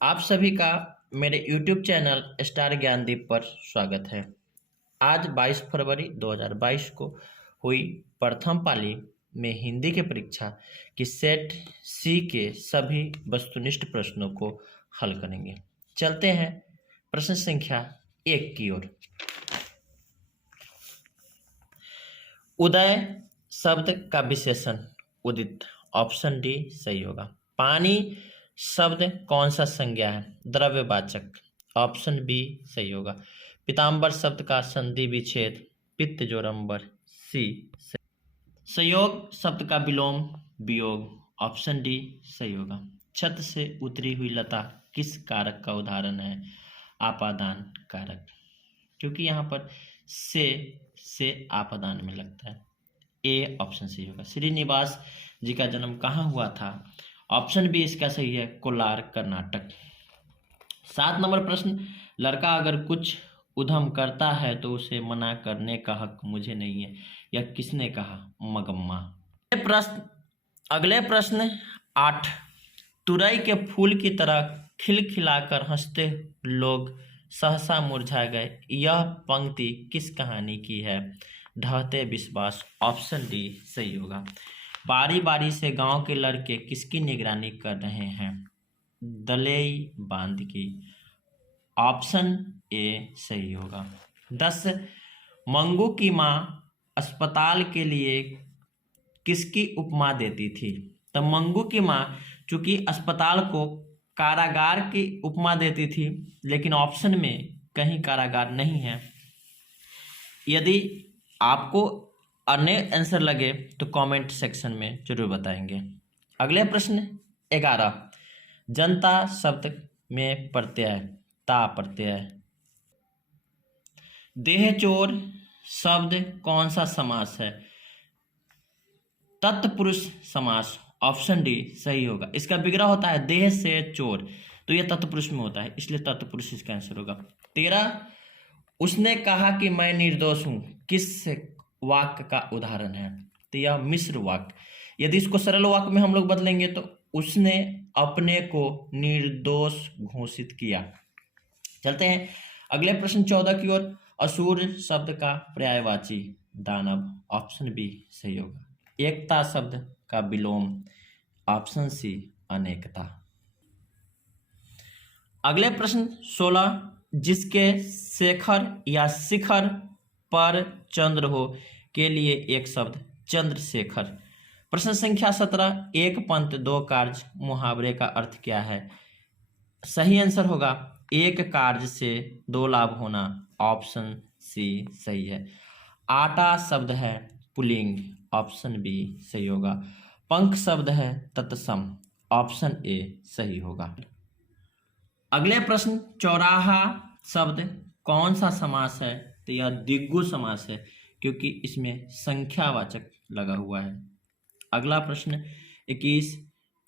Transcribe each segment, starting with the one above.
आप सभी का मेरे YouTube चैनल स्टार ज्ञानदीप पर स्वागत है। आज 22 फरवरी 2022 को हुई प्रथम पाली में हिंदी के परीक्षा की सेट सी के सभी वस्तुनिष्ठ प्रश्नों को हल करेंगे। चलते हैं प्रश्न संख्या 1 की ओर। उदय शब्द का विशेषण उदित, ऑप्शन डी सही होगा। पानी शब्द कौन सा संज्ञा है? द्रव्यवाचक, ऑप्शन बी सही होगा। पीताम्बर शब्द का संधि विच्छेद पित्त जोरंबर, सी सही। संयोग शब्द का विलोम वियोग, ऑप्शन डी सही होगा। छत से उतरी हुई लता किस कारक का उदाहरण है? आपादान कारक, क्योंकि यहाँ पर से आपादान में लगता है। ए ऑप्शन सही होगा। श्रीनिवास जी का जन्म कहाँ हुआ था? ऑप्शन बी इसका सही है, कोलार कर्नाटक। 7 नंबर प्रश्न, लड़का अगर कुछ उधम करता है तो उसे मना करने का हक मुझे नहीं है, यह किसने कहा? मगम्मा। अगले प्रश्न 8, तुरई के फूल की तरह खिलखिलाकर हंसते लोग सहसा मुरझा गए, यह पंक्ति किस कहानी की है? ढहते विश्वास, ऑप्शन डी सही होगा। बारी बारी से गांव के लड़के किसकी निगरानी कर रहे हैं? दलेई बांध की, ऑप्शन ए सही होगा। 10, मंगू की माँ अस्पताल के लिए किसकी उपमा देती थी? तो मंगू की माँ चूंकि अस्पताल को कारागार की उपमा देती थी, लेकिन ऑप्शन में कहीं कारागार नहीं है। यदि आपको अन्य आंसर लगे तो कमेंट सेक्शन में जरूर बताएंगे। अगले प्रश्न 11, जनता शब्द में प्रत्यय ता प्रत्यय। देहचोर शब्द कौन सा समास है? तत्पुरुष समास, ऑप्शन डी सही होगा। इसका विग्रह होता है देह से चोर, तो यह तत्पुरुष में होता है, इसलिए तत्पुरुष इसका आंसर होगा। 13, उसने कहा कि मैं निर्दोष हूं किस वाक्य का उदाहरण है? तो यह मिश्र वाक्य। यदि इसको सरल वाक्य में हम लोग बदलेंगे तो उसने अपने को निर्दोष घोषित किया। चलते हैं अगले प्रश्न 14 की ओर। असुर शब्द का पर्यायवाची दानव, ऑप्शन बी सही होगा। एकता शब्द का विलोम, ऑप्शन सी अनेकता। अगले प्रश्न 16, जिसके शेखर या शिखर पर चंद्र हो के लिए एक शब्द चंद्रशेखर। प्रश्न संख्या 17, एक पंथ दो कार्य मुहावरे का अर्थ क्या है? सही आंसर होगा एक कार्य से दो लाभ होना, ऑप्शन सी सही है। आटा शब्द है पुल्लिंग, ऑप्शन बी सही होगा। पंख शब्द है तत्सम, ऑप्शन ए सही होगा। अगले प्रश्न, चौराहा शब्द कौन सा समास है? तो यह द्विगु समास है, क्योंकि इसमें संख्यावाचक लगा हुआ है। अगला प्रश्न 21,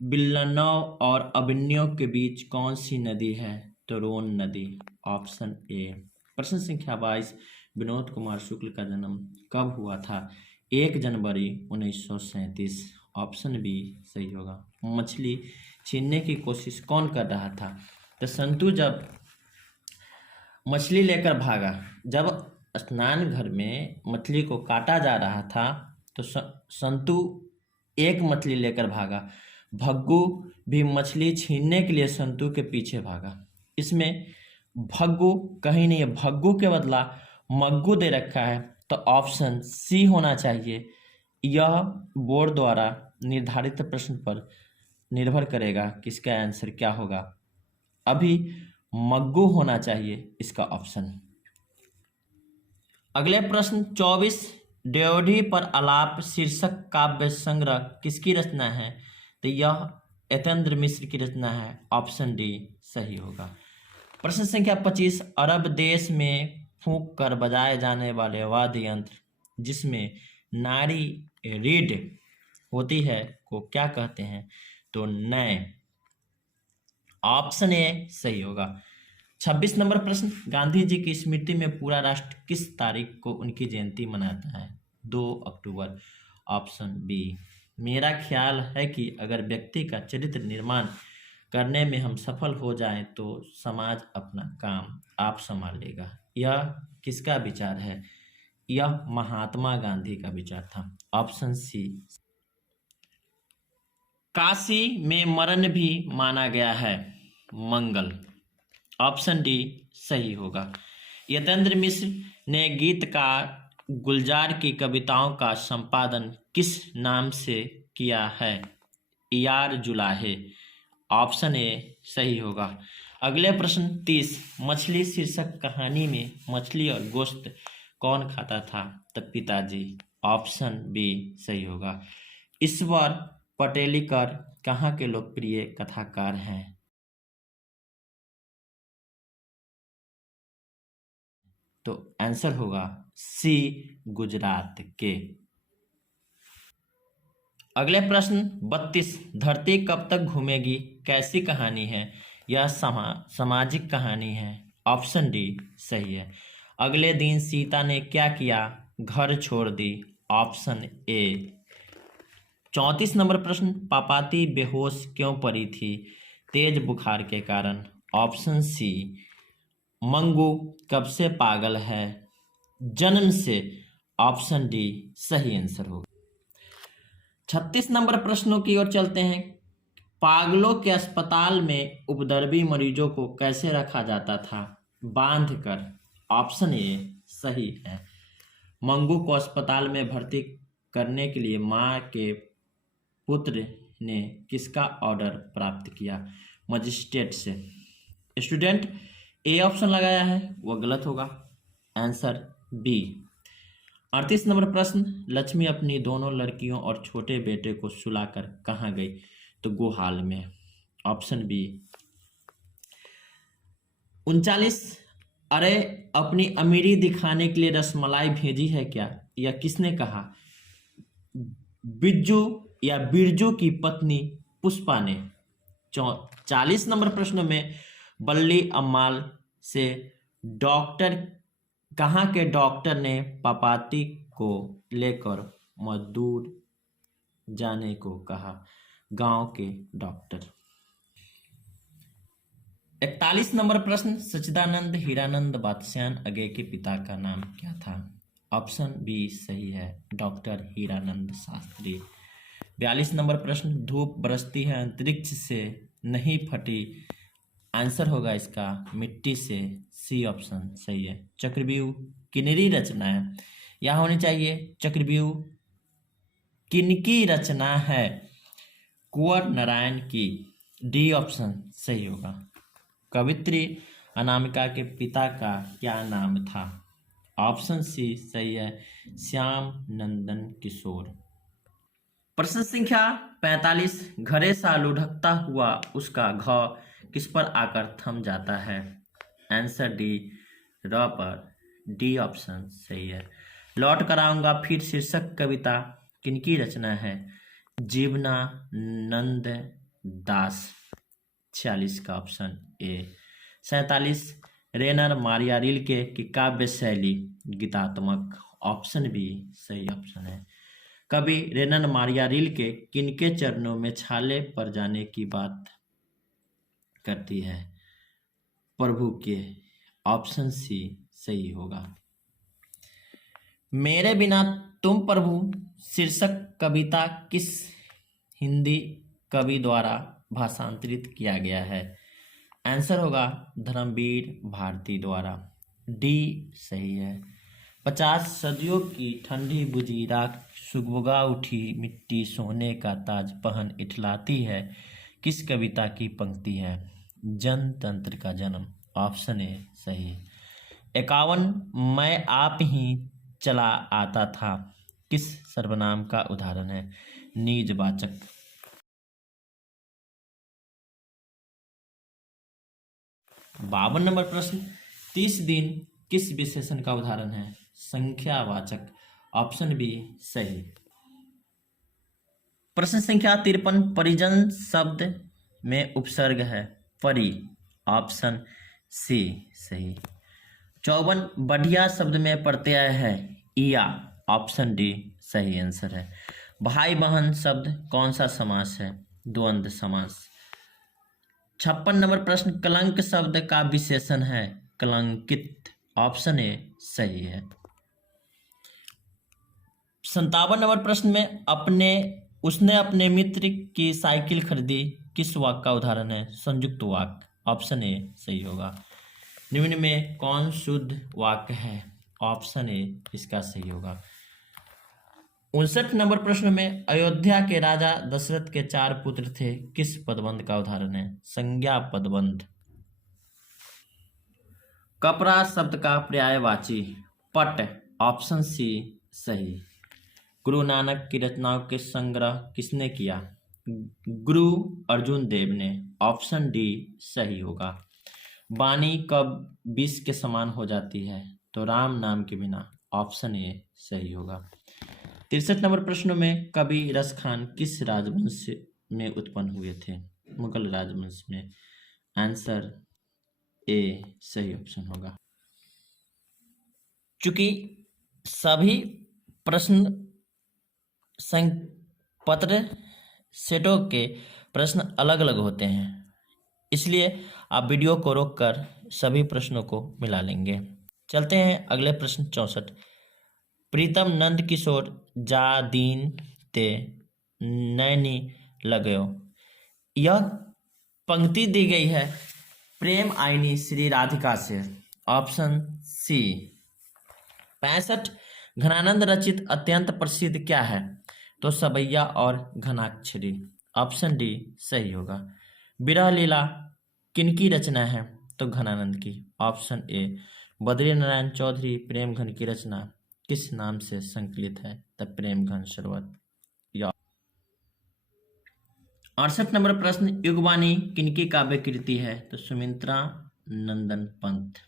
बिल्लनव और अभिन्यो के बीच कौन सी नदी है? तो रोन नदी, ऑप्शन ए। प्रश्न संख्या 22, विनोद कुमार शुक्ल का जन्म कब हुआ था? 1 जनवरी 1937, ऑप्शन बी सही होगा। मछली छीनने की कोशिश कौन कर रहा था? तो संतु जब मछली लेकर भागा, जब स्नान घर में मछली को काटा जा रहा था तो संतु एक मछली लेकर भागा, भग्गू भी मछली छीनने के लिए संतु के पीछे भागा। इसमें भग्गू कहीं नहीं है, भग्गू के बदला मग्गू दे रखा है, तो ऑप्शन सी होना चाहिए। यह बोर्ड द्वारा निर्धारित प्रश्न पर निर्भर करेगा कि इसका आंसर क्या होगा। अभी मग्गू होना चाहिए इसका ऑप्शन। अगले प्रश्न 24, ड्योढ़ी पर आलाप शीर्षक काव्य संग्रह किसकी रचना है? तो यह यतेंद्र मिश्र की रचना है, ऑप्शन डी सही होगा। प्रश्न संख्या 25, अरब देश में फूंक कर बजाए जाने वाले वाद्य यंत्र जिसमें नारी रीड होती है को क्या कहते हैं? तो नय, ऑप्शन ए सही होगा। 26 नंबर प्रश्न, गांधी जी की स्मृति में पूरा राष्ट्र किस तारीख को उनकी जयंती मनाता है? 2 अक्टूबर, ऑप्शन बी। मेरा ख्याल है कि अगर व्यक्ति का चरित्र निर्माण करने में हम सफल हो जाएं तो समाज अपना काम आप संभाल लेगा। यह किसका विचार है? यह महात्मा गांधी का विचार था। Option C. काशी में मरण भी माना गया है मंगल। ऑप्शन डी सही होगा। यतेंद्र मिश्र ने गीतकार गुलजार की कविताओं का संपादन किस नाम से किया है? यार जुलाहे। ऑप्शन ए सही होगा। अगले प्रश्न 30। मछली शीर्षक कहानी में मछली और गोश्त कौन खाता था? तब पिताजी। ऑप्शन बी सही होगा। ईश्वर पटेलिकर कहाँ के लोकप्रिय कथाकार हैं? तो आंसर होगा सी, गुजरात के। अगले प्रश्न 32। धरती कब तक घूमेगी कैसी कहानी है? यह सामाजिक कहानी है। ऑप्शन डी सही है। अगले दिन सीता ने क्या किया? घर छोड़ दी। Option A. 34 नंबर प्रश्न। पापाती बेहोश क्यों पड़ी थी? तेज बुखार के कारण। Option C. मंगू कब से पागल है? जन्म से। ऑप्शन डी सही आंसर होगा। 36 नंबर प्रश्नों की ओर चलते हैं। पागलों के अस्पताल में उपद्रवी मरीजों को कैसे रखा जाता था? बांध कर। ऑप्शन ए सही है। मंगू को अस्पताल में भर्ती करने के लिए मां के पुत्र ने किसका ऑर्डर प्राप्त किया? मजिस्ट्रेट से। स्टूडेंट ए ऑप्शन लगाया है वह गलत होगा। Answer B. 38 नंबर प्रश्न। लक्ष्मी अपनी दोनों लड़कियों और छोटे बेटे को सुलाकर कहाँ गई? तो गुहाल में। Option B. 39। अरे अपनी अमीरी दिखाने के लिए रसमलाई भेजी है क्या? यह किसने कहा? बिज्जू या बिरजू की पत्नी पुष्पा ने। 40 नंबर प्रश्न में बल्ली अम्माल से डॉक्टर कहाँ के डॉक्टर ने पापाती को लेकर मजदूर जाने को कहा? गांव के डॉक्टर। 41 नंबर प्रश्न। सच्चिदानंद हीरानंद बादशाह अगे के पिता का नाम क्या था? ऑप्शन बी सही है, डॉक्टर हीरानंद शास्त्री। 42 नंबर प्रश्न। धूप बरसती है अंतरिक्ष से नहीं फटी। आंसर होगा इसका मिट्टी से। सी ऑप्शन सही है। चक्रव्यूह किनरी रचना है? यहाँ होनी चाहिए चक्रव्यूह किनकी रचना है? कुंवर नारायण की। डी ऑप्शन सही होगा। कवित्री अनामिका के पिता का क्या नाम था? ऑप्शन सी सही है, श्याम नंदन किशोर। प्रश्न संख्या 45। घरे सा लुढ़कता हुआ उसका घ किस पर आकर थम जाता है? आंसर डी, र पर। डी ऑप्शन सही है। लौट कर आऊंगा फिर शीर्षक कविता किनकी रचना है? जीवनानंद दास। 46 का ऑप्शन ए। 47। रेनर मारिया रिल्के की काव्य शैली गीतात्मक। ऑप्शन बी सही ऑप्शन है। कवि रेनर मारिया रिल्के किनके चरणों में छाले पर जाने की बात करती है? प्रभु के। ऑप्शन सी सही होगा। मेरे बिना तुम प्रभु शीर्षक कविता किस हिंदी कवि द्वारा भाषांतरित किया गया है? आंसर होगा धर्मवीर भारती द्वारा। डी सही है। 50 सदियों की ठंडी बुझी राख सुगबुगा उठी मिट्टी सोने का ताज पहन इठलाती है किस कविता की पंक्ति है? जनतंत्र का जन्म। ऑप्शन ए सही। 51 मैं आप ही चला आता था किस सर्वनाम का उदाहरण है? निजवाचक। 52 नंबर प्रश्न। 30 दिन किस विशेषण का उदाहरण है? संख्यावाचक। ऑप्शन बी सही। प्रश्न संख्या 53। परिजन शब्द में उपसर्ग है परि। ऑप्शन सी सही। 54 बढ़िया शब्द में प्रत्यय है इया। ऑप्शन डी सही आंसर है। भाई बहन शब्द कौन सा समास है? द्वंद्व समास। 56 नंबर प्रश्न, कलंक शब्द का विशेषण है कलंकित। ऑप्शन ए सही है। 57 नंबर प्रश्न में उसने अपने मित्र की साइकिल खरीदी, किस वाक्य का उदाहरण है? संयुक्त वाक्य। ऑप्शन ए सही होगा। निम्न में कौन शुद्ध वाक्य है? ऑप्शन ए इसका सही होगा। 59 नंबर प्रश्न में, अयोध्या के राजा दशरथ के 4 पुत्र थे, किस पदबंध का उदाहरण है? संज्ञा पदबंध। कपड़ा शब्द का पर्यायवाची पट। ऑप्शन सी सही। गुरु नानक की रचनाओं के संग्रह किसने किया? गुरु अर्जुन देव ने। ऑप्शन डी सही होगा। वाणी कब विष के समान हो जाती है? तो राम नाम के बिना। ऑप्शन ए सही होगा। 63 नंबर प्रश्न में, कवि रस खान किस राजवंश में उत्पन्न हुए थे? मुगल राजवंश में। आंसर ए सही ऑप्शन होगा। चूंकि सभी प्रश्न पत्र सेटों के प्रश्न अलग अलग होते हैं, इसलिए आप वीडियो को रोककर सभी प्रश्नों को मिला लेंगे। चलते हैं अगले प्रश्न 64। प्रीतम नंद किशोर जा दीन ते नैनी लगयो। यह पंक्ति दी गई है प्रेम आईनी श्री राधिका से। Option C. 65 घनानंद रचित अत्यंत प्रसिद्ध क्या है? तो सबैया और घनाक्षरी। ऑप्शन डी सही होगा। विरह लीला किनकी रचना है? तो घनानंद की। Option A. बद्री नारायण चौधरी प्रेम घन की रचना किस नाम से संकलित है? द प्रेम घन शरबत। 68 नंबर प्रश्न, युगवाणी किनकी काव्य कृति है? तो Sumitra Nandan Pant.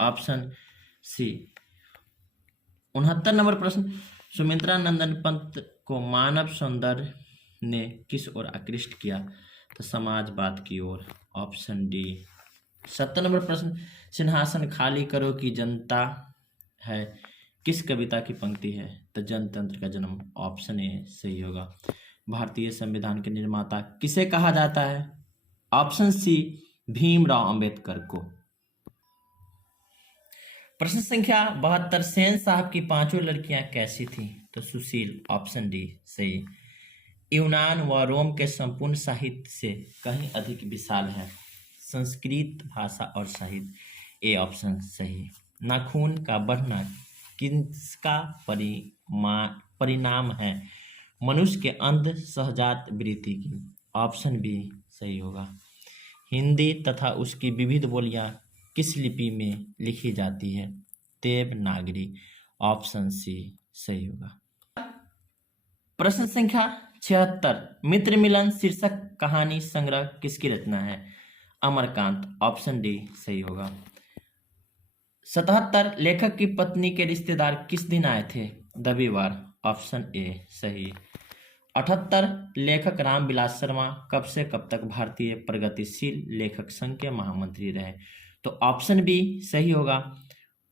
Option C. 69 number प्रश्न, सुमित्रा नंदन पंत को मानव सौंदर्य ने किस ओर आकृष्ट किया? तो समाजवाद की ओर। Option D. 70 नंबर प्रश्न, सिंहासन खाली करो की जनता है किस कविता की पंक्ति है? तो जनतंत्र का जन्म। ऑप्शन ए सही होगा। भारतीय संविधान के निर्माता किसे कहा जाता है? ऑप्शन सी भीमराव अंबेडकर को। प्रश्न संख्या 72, सेन साहब की 5 लड़कियां कैसी थीं? तो सुशील। ऑप्शन डी सही। यूनान व रोम के संपूर्ण साहित्य से कहीं अधिक विशाल है। संस्कृत भाषा और साहित्य। ए ऑप्शन सही। नाखून का बढ़ना किसका परिणाम है? मनुष्य के अंध सहजात वृत्ति की। ऑप्शन बी सही होगा। हिंदी तथा उसकी विविध बोलियां किस लिपि में लिखी जाती है? देवनागरी। ऑप्शन सी सही होगा। प्रश्न संख्या 76, मित्र मिलन शीर्षक कहानी संग्रह किसकी रचना है? अमरकांत। ऑप्शन डी सही होगा। 77, लेखक की पत्नी के रिश्तेदार किस दिन आए थे? रविवार। ऑप्शन ए सही। 78, लेखक रामविलास शर्मा कब से कब तक भारतीय प्रगतिशील लेखक संघ के महामंत्री रहे? तो ऑप्शन बी सही होगा।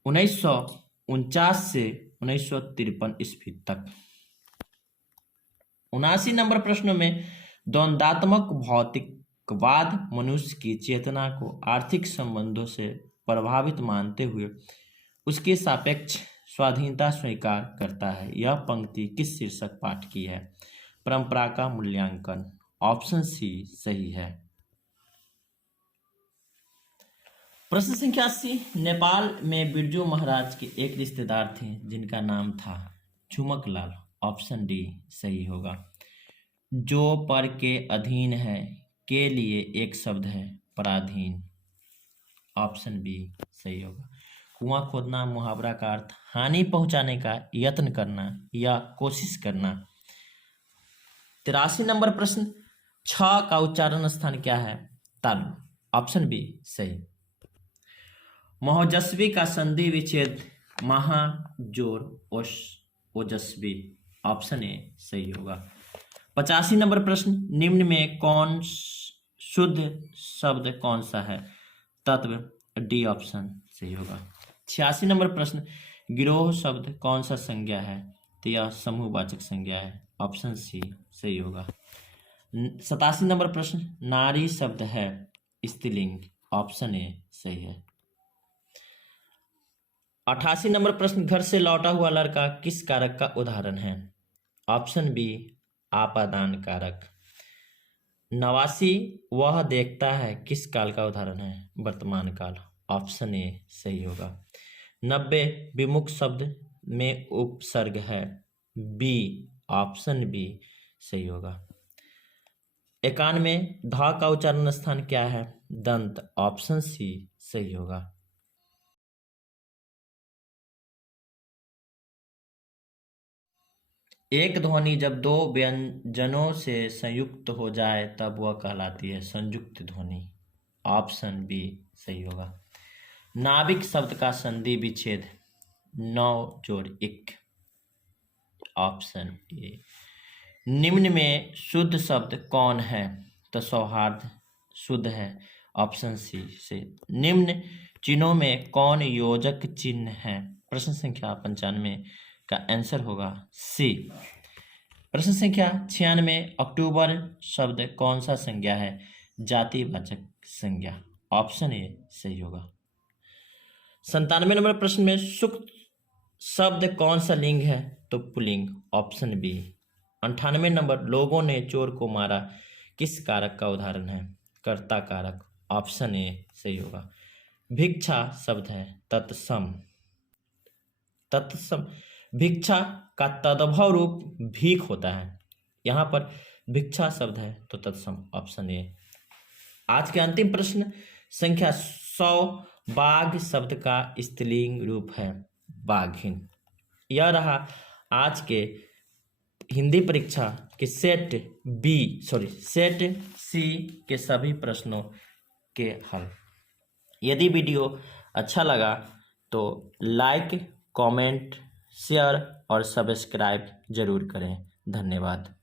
1949 से 1953 ईस्वी तक। 79 नंबर प्रश्न में, द्वंद्वात्मक भौतिकवाद मनुष्य की चेतना को आर्थिक संबंधों से प्रभावित मानते हुए उसकी सापेक्ष स्वाधीनता स्वीकार करता है। यह पंक्ति किस शीर्षक पाठ की है? परंपरा का मूल्यांकन। ऑप्शन सी सही है। प्रश्न संख्या 80, नेपाल में बिरजू महाराज के एक रिश्तेदार थे जिनका नाम था झुमक लाल। ऑप्शन डी सही होगा। जो पर के अधीन है के लिए एक शब्द है पराधीन। ऑप्शन बी सही होगा। कुआं खोदना मुहावरा का अर्थ हानि पहुंचाने का यत्न करना या कोशिश करना। 83 नंबर प्रश्न, छ का उच्चारण स्थान क्या है? तालु। ऑप्शन बी सही। महोजस्वी का संधि विच्छेद महाजोर ओजस्वी। ऑप्शन ए सही होगा। 85 नंबर प्रश्न, निम्न में कौन शुद्ध शब्द कौन सा है? तत्व। डी ऑप्शन सही होगा। 86 नंबर प्रश्न, गिरोह शब्द कौन सा संज्ञा है? तो यह समूहवाचक संज्ञा है। ऑप्शन सी सही होगा। 87 नंबर प्रश्न, नारी शब्द है स्त्रीलिंग, ऑप्शन ए सही है। 88 नंबर प्रश्न, घर से लौटा हुआ लड़का किस कारक का उदाहरण है? ऑप्शन बी आपादान कारक। 89 वह देखता है किस काल का उदाहरण है? वर्तमान काल, ऑप्शन ए सही होगा। 90 विमुख शब्द में उपसर्ग है, बी, ऑप्शन बी सही होगा। 91 धा का उच्चारण स्थान क्या है? दंत, ऑप्शन सी सही होगा। एक ध्वनि जब दो व्यंजनों से संयुक्त हो जाए तब वह कहलाती है संयुक्त ध्वनि, ऑप्शन बी सही होगा। नाविक शब्द का संधि विच्छेद 9+1, ऑप्शन ए। निम्न में शुद्ध शब्द कौन है? तो सौहार्द शुद्ध है, ऑप्शन सी से। निम्न चिन्हों में कौन योजक चिन्ह है? प्रश्न संख्या 95 का आंसर होगा सी। प्रश्न संख्या 96 अक्टूबर शब्द कौन सा संज्ञा है? जातिवाचक संज्ञा, ऑप्शन ए सही होगा। 97 नंबर प्रश्न में सुक्त शब्द कौन सा लिंग है? तो पुल्लिंग, ऑप्शन बी। 98 नंबर लोगों ने चोर को मारा किस कारक का उदाहरण है? कर्ता कारक, ऑप्शन ए सही होगा। भिक्षा शब्द है तत्सम, तत्सम भिक्षा का तद्भव रूप भीख होता है, यहाँ पर भिक्षा शब्द है तो तत्सम, ऑप्शन ए। आज के अंतिम प्रश्न संख्या 100 बाघ शब्द का स्त्रीलिंग रूप है बाघिन। यह रहा आज के हिंदी परीक्षा के सेट सी के सभी प्रश्नों के हल। यदि वीडियो अच्छा लगा तो लाइक, कमेंट, शेयर और सब्सक्राइब जरूर करें। धन्यवाद।